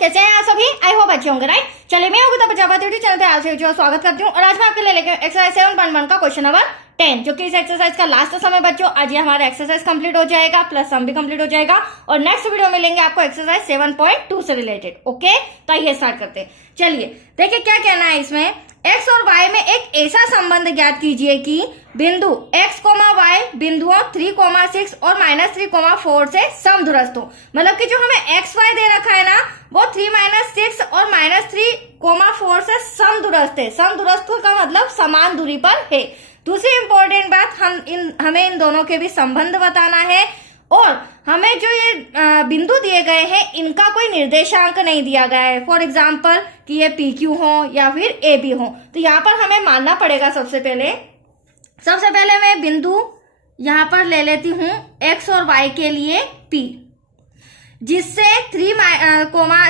कैसे हैं आप सभी? आई होप अच्छे होंगे, राइट। चलिए, मैं योगिता प्रजापति यूट्यूब चैनल पे आप सभी जो स्वागत करती हूँ और आज मैं आपके लिए लेकर एक्सरसाइज 7.1 का क्वेश्चन नंबर 10, जो कि इस एक्सरसाइज का लास्ट समय बच्चों। आज ये हमारा एक्सरसाइज कंप्लीट हो जाएगा, प्लस सम भी कंप्लीट हो जाएगा और नेक्स्ट वीडियो में लेंगे आपको एक्सरसाइज 7.2 से रिलेटेड। ओके, तो आइए स्टार्ट करते हैं। चलिए देखिए क्या कहना है इसमें। एक्स और वाई में एक ऐसा संबंध ज्ञात कीजिए कि बिंदु x, y बिंदुओं 3, 6 और -3, 4 से समदूरस्थ हो। मतलब कि जो हमें x, y दे रखा है ना, वो 3, 6 और -3, 4 से समदूरस्थ है। समदूरस्थ का मतलब समान दूरी पर है। दूसरी इंपॉर्टेंट बात, हमें इन दोनों के भी संबंध बताना है और हमें जो ये बिंदु दिए गए हैं इनका कोई निर्देशांक नहीं दिया गया है। फॉर एग्जाम्पल कि ये PQ हो या फिर AB हो, तो यहाँ पर हमें मानना पड़ेगा सबसे पहले मैं बिंदु यहाँ पर ले लेती हूँ x और y के लिए P, जिससे 3,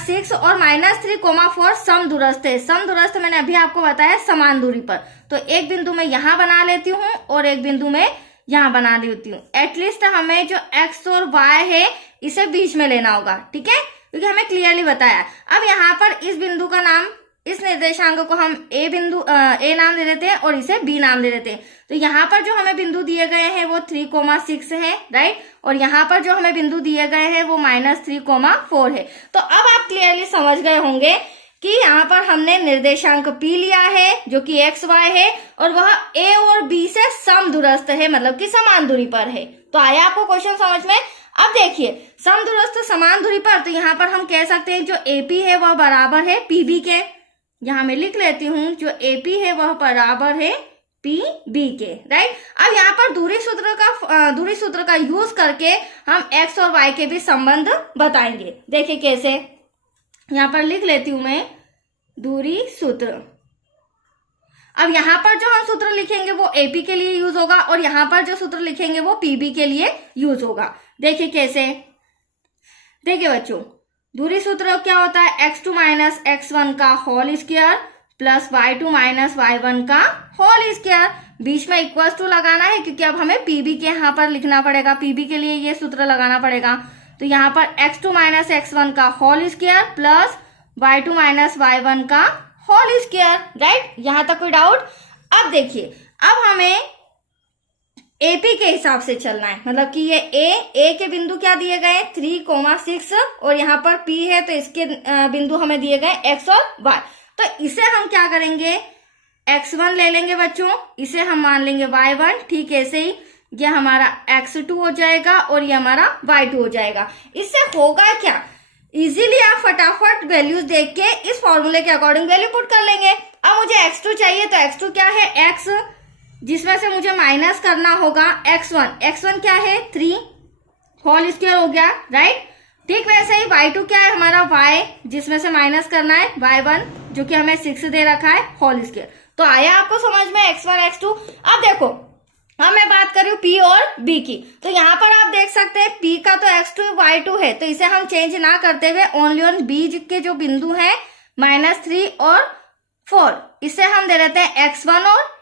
6 और -3, 4 समदूरस्थ है। समदूरस्थ मैंने अभी आपको बताया समान दूरी पर। तो एक बिंदु मैं यहाँ बना लेती हूँ और एक बिंदु मैं यहाँ बना लेती हूँ। एटलीस्ट हमें जो x और y है इसे बीच में लेना होगा, ठीक है, क्योंकि हमें क्लियरली बताया। अब यहाँ पर इस बिंदु का नाम, इस निर्देशांक को हम A नाम दे देते हैं और इसे B नाम दे देते हैं। तो यहाँ पर जो हमें बिंदु दिए गए हैं वो 3, 6 है, राइट, और यहाँ पर जो हमें बिंदु दिए गए हैं वो -3, 4 है। तो अब आप क्लियरली समझ गए होंगे कि यहाँ पर हमने निर्देशांक P लिया है जो कि x, y है और वह A और B से समदूरस्थ है, मतलब कि समान दूरी पर है। तो आया आपको क्वेश्चन समझ में? अब देखिए, समदूरस्थ समान दूरी पर, तो यहाँ पर हम कह सकते हैं जो AP है वह बराबर है PB के। यहाँ मैं लिख लेती हूँ जो AP है वह बराबर है PB के, राइट। अब यहाँ पर दूरी सूत्र का यूज करके हम x और y के भी संबंध बताएंगे। देखिए कैसे, यहाँ पर लिख लेती हूं मैं दूरी सूत्र। अब यहाँ पर जो हम सूत्र लिखेंगे वो AP के लिए यूज होगा और यहाँ पर जो सूत्र लिखेंगे वो PB के लिए यूज होगा। देखिए कैसे, देखिए बच्चों, दूरी सूत्र क्या होता है, x2 - x1 का whole square plus y2 - y1 का होल स्क्वायर। बीच में इक्वल टू लगाना है क्योंकि अब हमें PB के यहाँ पर लिखना पड़ेगा, PB के लिए ये सूत्र लगाना पड़ेगा। तो यहाँ पर x2 - x1 का whole square plus y2 - y1 का होल स्क्वायर, राइट। यहाँ तक कोई डाउट? अब देखिए, अब हमें AP के हिसाब से चलना है, मतलब कि ये A के बिंदु क्या दिए गए 3, 6 और यहाँ पर P है तो इसके बिंदु हमें दिए गए x और y। तो इसे हम क्या करेंगे, x1 ले लेंगे बच्चों, इसे हम मान लेंगे y1, ठीक है। ऐसे ही ये हमारा x2 हो जाएगा और ये हमारा y2 हो जाएगा। इससे होगा क्या, इजीली आप फटाफट वैल्यूज देख के इस फॉर्मूले के अकॉर्डिंग वैल्यू पुट कर लेंगे। अब मुझे x2 चाहिए, तो x2 क्या है, x, जिसमें से मुझे माइनस करना होगा x1 क्या है 3 होल स्क्वायर हो गया, राइट। ठीक वैसे ही y2 क्या है हमारा y, जिसमें से माइनस करना है y1 जो कि हमें 6 दे रखा है होल स्क्वायर। तो आया आपको समझ में x1 x2? अब देखो, मैं बात कर रही हूँ P और B की, तो यहाँ पर आप देख सकते हैं P का तो x2 y2 है, तो इसे हम चेंज ना करते हुए ओनली ऑन B के जो बिंदु है -3 और 4, इसे हम दे देते हैं x1 और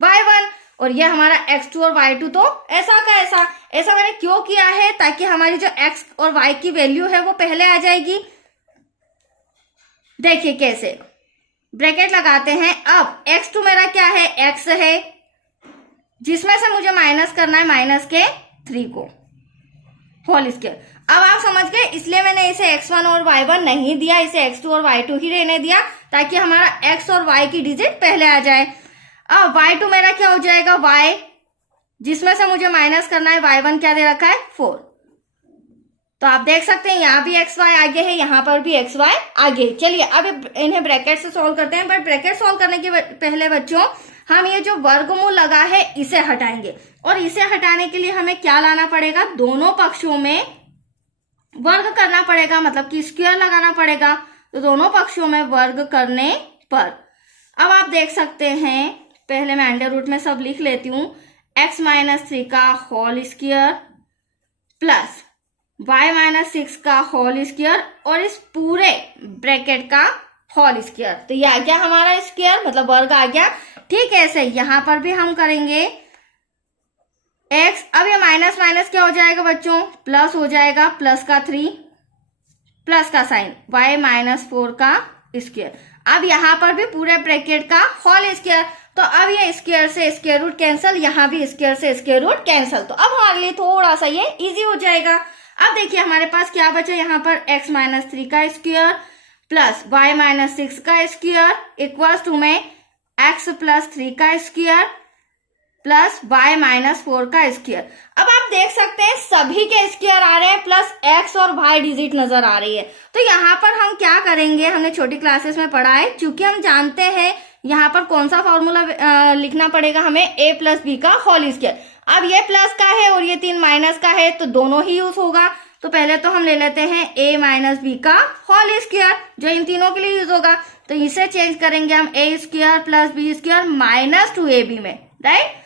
y1 और ये हमारा x2 और y2 तो ऐसा का ऐसा मैंने क्यों किया है, ताकि हमारी जो x और y की वैल्यू है वो पहले आ जाएगी। देखिए कैसे, ब्रैकेट लगाते हैं। अब x2 मेरा क्या है, x है, जिसमें से मुझे माइनस करना है -3 को होल स्क्वायर। अब आप समझ गए, इसलिए मैंने इसे x1 और y1 नहीं दिया, इसे x2 और y2 ही रहने दिया ताकि हमारा x और y की डिजिट पहले आ जाए। अब y2 मेरा क्या हो जाएगा, y, जिसमें से मुझे माइनस करना है y1 क्या दे रखा है 4। तो आप देख सकते हैं यहाँ भी xy आगे है, यहाँ पर भी xy आगे। चलिए अब इन्हें ब्रैकेट से सॉल्व करते हैं, बट ब्रैकेट सॉल्व करने के पहले बच्चों हम ये जो वर्गमूल लगा है इसे हटाएंगे और इसे हटाने के लिए हमें क्या लाना पड़ेगा, दोनों पक्षों में वर्ग करना पड़ेगा, मतलब कि स्क्वायर लगाना पड़ेगा। तो दोनों पक्षों में वर्ग करने पर अब आप देख सकते हैं, पहले मैं अंडर रूट में सब लिख लेती हूँ, x - 3 का होल स्क्वायर प्लस y - 6 का होल स्क्वायर और इस पूरे ब्रैकेट का होल स्क्वायर। तो ये आ गया हमारा स्क्वायर, मतलब वर्ग आ गया। ठीक है, ऐसे यहाँ पर भी हम करेंगे x। अब ये माइनस क्या हो जाएगा बच्चों, प्लस हो जाएगा, प्लस का 3 प्लस का साइन y माइनस 4 का स्क्वायर। अब यहाँ पर भी पूरे ब्रैकेट का होल स्क्वायर, तो अब ये स्क्वायर से स्क्वायर रूट कैंसिल, यहाँ भी स्क्वायर से स्क्वायर रूट कैंसिल। तो अब हमारे लिए थोड़ा सा ये इजी हो जाएगा। अब देखिए हमारे पास क्या बचा यहाँ पर, x माइनस 3 का स्क्वायर प्लस y माइनस 6 का स्क्वायर इक्वल्स टू में x प्लस 3 का स्क्वायर प्लस y माइनस 4 का स्क्वायर। अब आप देख सकते हैं सभी के स्क्वायर आ रहे हैं प्लस x और y डिजिट नजर आ रही है। तो यहाँ पर हम क्या करेंगे, हमने छोटी क्लासेस में पढ़ा है, क्योंकि हम जानते हैं यहाँ पर कौन सा फॉर्मूला लिखना पड़ेगा हमें, a प्लस बी का होल स्क्वायर। अब ये प्लस का है और ये 3 माइनस का है, तो दोनों ही यूज होगा। तो पहले तो हम ले लेते हैं a माइनस बी का होल स्क्वायर, जो इन तीनों के लिए यूज होगा। तो इसे चेंज करेंगे हम a square plus B square minus 2ab में, राइट।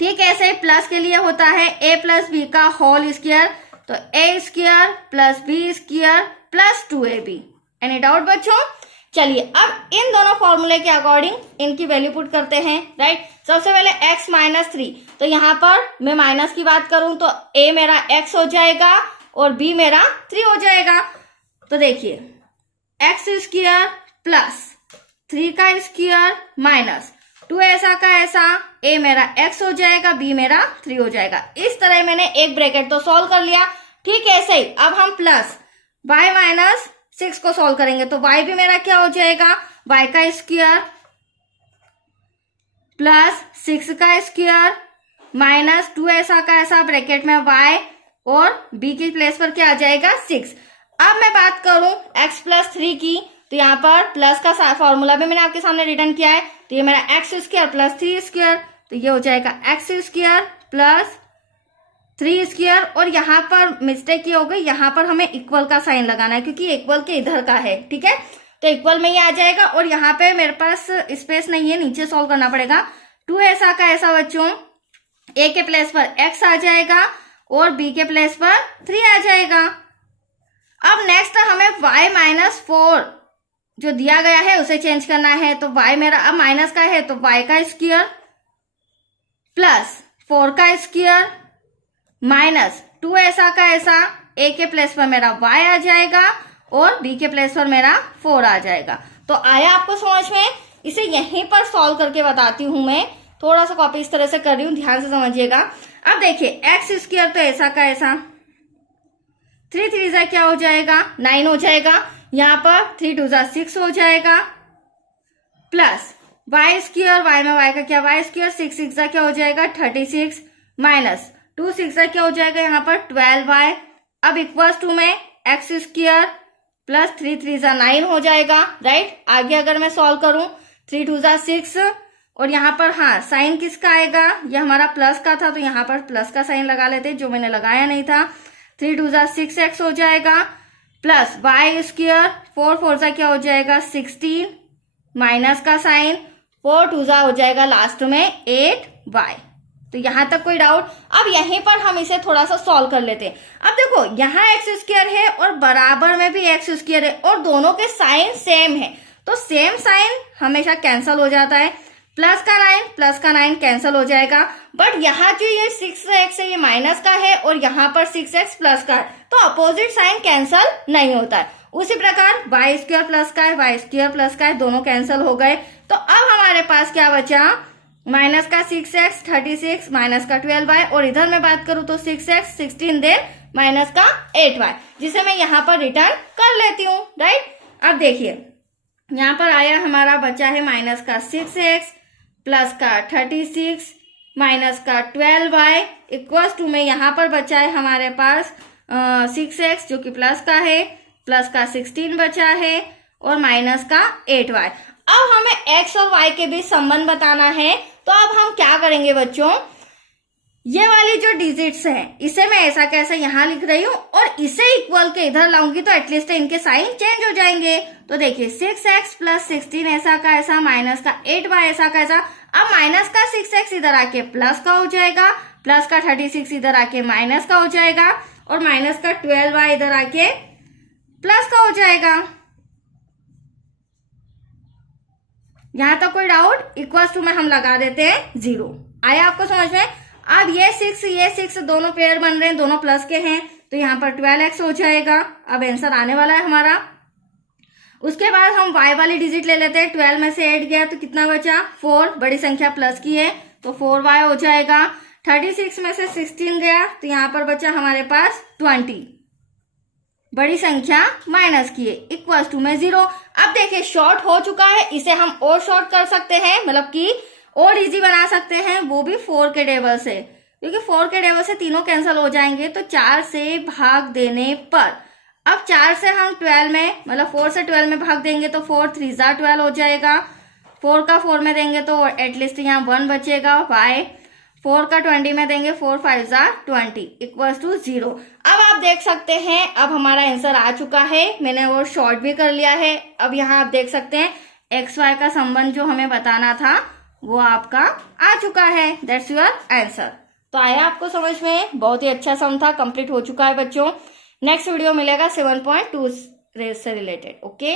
ठीक है, ऐसे प्लस के लिए होता है a प्लस बी का होल स्क्वायर, तो a square plus B square plus 2ab। Any doubt बच्चों? चलिए अब इन दोनों फॉर्मूले के अकॉर्डिंग इनकी वैल्यू पुट करते हैं, राइट। सबसे पहले x माइनस 3, तो यहाँ पर मैं माइनस की बात करूं तो a मेरा x हो जाएगा और b मेरा 3 हो जाएगा। तो देखिए x स्क्वायर प्लस 3 का स्क्वायर माइनस 2 ऐसा का ऐसा, a मेरा x हो जाएगा, b मेरा 3 हो जाएगा। इस तरह मैंने एक ब्रैकेट तो सॉल्व कर लिया। ठीक है, ऐसे ही अब हम प्लस y माइनस 6 को सॉल्व करेंगे, तो y भी मेरा क्या हो जाएगा, y का स्क्वायर प्लस 6 का स्क्वायर माइनस 2 ऐसा का ऐसा, ब्रैकेट में y और b की प्लेस पर क्या आ जाएगा 6। अब मैं बात करूं x प्लस 3 की, तो यहाँ पर प्लस का फॉर्मूला भी मैंने आपके सामने रिटर्न किया है। तो ये मेरा x स्क्वायर प्लस 3 स्क्वायर, तो ये हो जाएगा x स्क्वायर प्लस 3 स्क्वायर। और यहाँ पर मिस्टेक ये हो गई, यहाँ पर हमें इक्वल का साइन लगाना है क्योंकि इक्वल के इधर का है। ठीक है, तो इक्वल में ये आ जाएगा और यहाँ पे मेरे पास स्पेस नहीं है, नीचे सॉल्व करना पड़ेगा। 2 ऐसा का ऐसा बच्चों, a के प्लेस पर x आ जाएगा और b के प्लेस पर 3 आ जाएगा। अब नेक्स्ट हमें y माइनस 4 जो दिया गया है उसे चेंज करना है, तो y मेरा अब माइनस का है तो y का स्क्वायर प्लस 4 का स्क्वायर माइनस 2 ऐसा का ऐसा, a के प्लेस पर मेरा y आ जाएगा और b के प्लेस पर मेरा 4 आ जाएगा। तो आया आपको समझ में? इसे यहीं पर सॉल्व करके बताती हूं मैं, थोड़ा सा कॉपी इस तरह से कर रही हूं, ध्यान से समझिएगा। अब देखिए x स्क्वायर तो ऐसा का ऐसा, 3 3 जा क्या हो जाएगा 9 हो जाएगा, यहाँ पर 3 2 जा 6 हो जाएगा प्लस y स्क्वायर, y में y का क्या y स्क्वायर, 6 6 जा क्या हो जाएगा 36 माइनस 2 6 जा क्या हो जाएगा यहाँ पर 12y। अब इक्वल्स टू में x स्क्वायर प्लस 3 3 जा 9 हो जाएगा, राइट। आगे अगर मैं सॉल्व करूं 3 2 जा 6 और यहाँ पर हाँ साइन किसका आएगा, ये हमारा प्लस का था तो यहाँ पर प्लस का साइन लगा लेते, जो मैंने लगाया नहीं था। 3 2 जा 6x हो जाएगा प्लस y स्क्वायर, 4 4 जा क्या हो जाएगा 16 माइनस का साइन, 4 2 जा हो जाएगा लास्ट में 8y। तो यहां तक कोई डाउट? अब यहीं पर हम इसे थोड़ा सा सॉल्व कर लेते हैं। अब देखो यहाँ एक्स स्क्वायर है और बराबर में भी एक्स स्क्वायर है और दोनों के साइन सेम है, तो सेम साइन हमेशा कैंसल हो जाता है। प्लस का 9 कैंसिल हो जाएगा, बट यहाँ जो ये 6x है ये माइनस का है और यहाँ पर 6x प्लस का है, तो अपोजिट साइन कैंसिल नहीं होता है। उसी प्रकार y स्क्वायर प्लस का है, y स्क्वायर प्लस का है, दोनों कैंसिल हो गए। तो अब हमारे पास क्या बचा, माइनस का 6x 36 माइनस का 12y, और इधर मैं बात करूं तो 6x 16 देन माइनस का 8y, जिसे मैं यहाँ पर रिटर्न कर लेती हूँ, राइट। अब देखिए यहाँ पर आया हमारा बचा है माइनस का 6x प्लस का 36 माइनस का 12y इक्वल्स टू में यहाँ पर बचा है हमारे पास 6x जो कि प्लस का है, प्लस का 16 बचा है और माइनस का 8y। अब हमें x और y के बीच संबंध बताना है, तो अब हम क्या करेंगे बच्चों, ये वाली जो डिजिट्स हैं इसे मैं ऐसा कैसे यहाँ लिख रही हूँ और इसे इक्वल के इधर लाऊंगी तो एटलीस्ट इनके साइन चेंज हो जाएंगे। तो देखिए 6x प्लस 16 ऐसा का ऐसा माइनस का 8y ऐसा का ऐसा। अब माइनस का 6x इधर आके प्लस का हो जाएगा, प्लस का 36 इधर आके माइनस का हो जाएगा और माइनस का 12y इधर आके प्लस का हो जाएगा। यहां तक कोई डाउट? इक्वल्स टू में हम लगा देते हैं 0। आया आपको समझ में? अब ये 6 दोनों पेयर बन रहे हैं, दोनों प्लस के हैं, तो यहाँ पर 12x हो जाएगा। अब आंसर आने वाला है हमारा। उसके बाद हम y वाली डिजिट ले लेते हैं। 12 में से 8 गया तो कितना बचा? 4। बड़ी संख्या प्लस की है तो 4y हो जाएगा। 36 में से 16 गया तो यहाँ पर बचा हमारे पास 20। बड़ी संख्या माइनस की है इक्वल टू में 0। अब देखिए शॉर्ट हो चुका है, इसे हम और शॉर्ट कर सकते हैं, मतलब कि और इजी बना सकते हैं, वो भी 4 के टेबल से, क्योंकि 4 के टेबल से तीनों कैंसिल हो जाएंगे। तो 4 से भाग देने पर, अब 4 से हम 12 में, मतलब 4 से 12 में भाग देंगे तो 4 3 जा 12 हो जाएगा। 4 का 4 में देंगे तो एटलीस्ट यहाँ 1 बचेगा। y 4 का 20 में देंगे 4 5 जा 20 इक्वल्स टू 0। अब आप देख सकते हैं अब हमारा आंसर आ चुका है। मैंने वो शॉर्ट भी कर लिया है। अब यहाँ आप देख सकते हैं एक्स वाई का संबंध जो हमें बताना था वो आपका आ चुका है। That's your answer. तो आया आपको समझ में? बहुत ही अच्छा सम था, कंप्लीट हो चुका है बच्चों। नेक्स्ट वीडियो मिलेगा 7.2 से रिलेटेड। ओके।